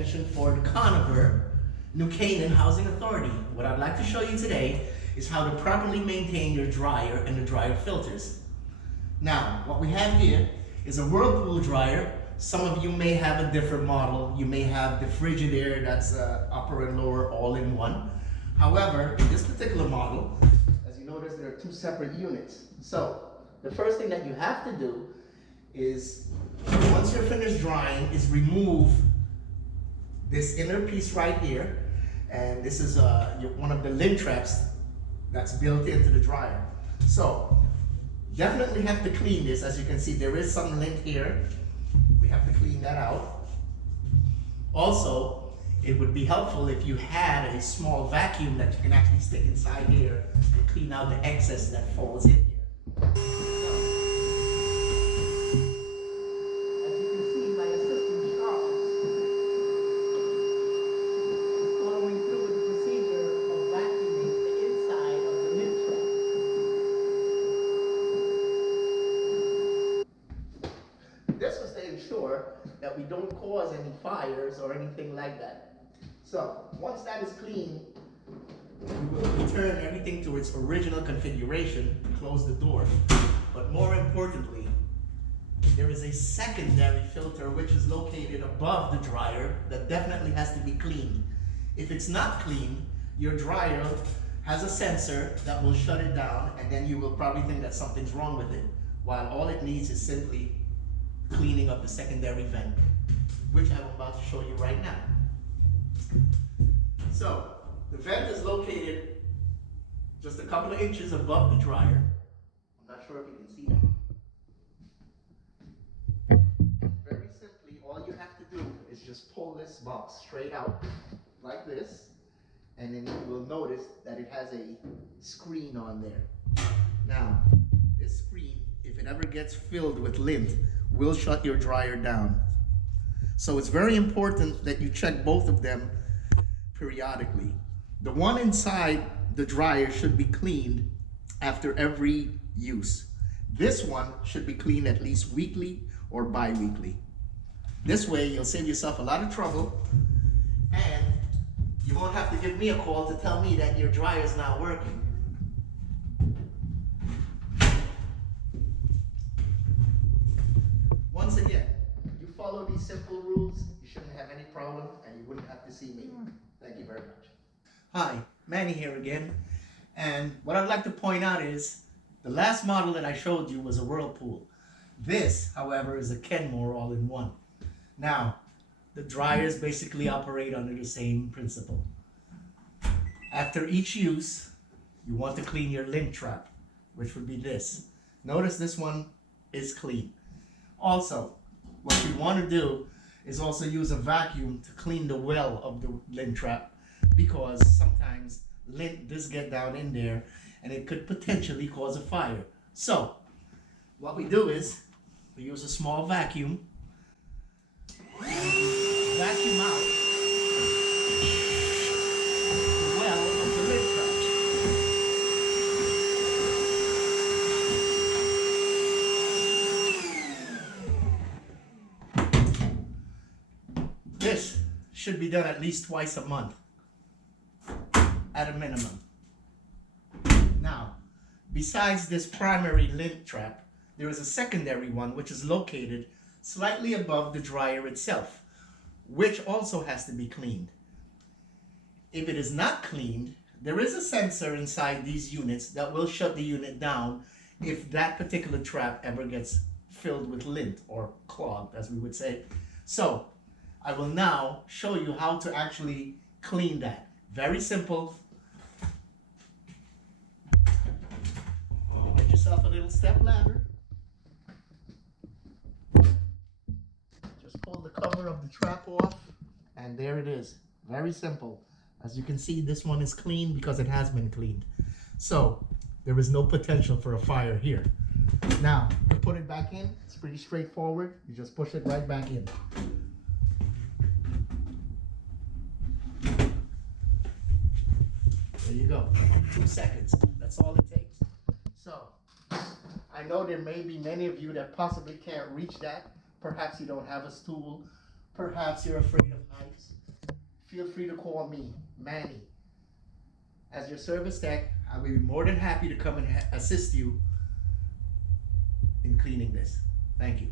technician for the Conover, New Canaan Housing Authority. What I'd like to show you today is how to properly maintain your dryer and the dryer filters. Now, what we have here is a Whirlpool dryer. Some of you may have a different model. You may have the Frigidaire that's upper and lower all in one. However, in this particular model, as you notice, there are two separate units. So, the first thing that you have to do is, once you're finished drying, is remove this inner piece right here. And this is one of the lint traps that's built into the dryer. So, definitely have to clean this. As you can see, there is some lint here. We have to clean that out. Also, it would be helpful if you had a small vacuum that you can actually stick inside here and clean out the excess that falls in here. This was to ensure that we don't cause any fires or anything like that. So, once that is clean, we will return everything to its original configuration, close the door. But more importantly, there is a secondary filter which is located above the dryer that definitely has to be cleaned. If it's not clean, your dryer has a sensor that will shut it down, and then you will probably think that something's wrong with it, while all it needs is simply cleaning up the secondary vent, which I'm about to show you right now. So, the vent is located just a couple of inches above the dryer. I'm not sure if you can see that. Very simply, all you have to do is just pull this box straight out, like this, and then you will notice that it has a screen on there. Now, this screen, if it ever gets filled with lint, will shut your dryer down. So it's very important that you check both of them periodically. The one inside the dryer should be cleaned after every use. This one should be cleaned at least weekly or bi-weekly. This way you'll save yourself a lot of trouble, and you won't have to give me a call to tell me that your dryer is not working. Once again, you follow these simple rules, you shouldn't have any problem, and you wouldn't have to see me. Thank you very much. Hi, Manny here again. And what I'd like to point out is, the last model that I showed you was a Whirlpool. This, however, is a Kenmore all-in-one. Now, the dryers basically operate under the same principle. After each use, you want to clean your lint trap, which would be this. Notice this one is clean. Also, what you want to do is also use a vacuum to clean the well of the lint trap, because sometimes lint does get down in there and it could potentially cause a fire. So, what we do is we use a small vacuum, vacuum out the well of the lint trap. This should be done at least twice a month, at a minimum. Now, besides this primary lint trap, there is a secondary one which is located slightly above the dryer itself, which also has to be cleaned. If it is not cleaned, there is a sensor inside these units that will shut the unit down if that particular trap ever gets filled with lint, or clogged, as we would say. So, I will now show you how to actually clean that. Very simple. Get yourself a little step ladder. Just pull the cover of the trap off, and there it is. Very simple. As you can see, this one is clean because it has been cleaned. So, there is no potential for a fire here. Now, to put it back in, it's pretty straightforward. You just push it right back in. There you go. 2 seconds. That's all it takes. So, I know there may be many of you that possibly can't reach that. Perhaps you don't have a stool Perhaps you're afraid of heights. Feel free to call me, Manny. As your service tech, I will be more than happy to come and assist you in cleaning this. Thank you.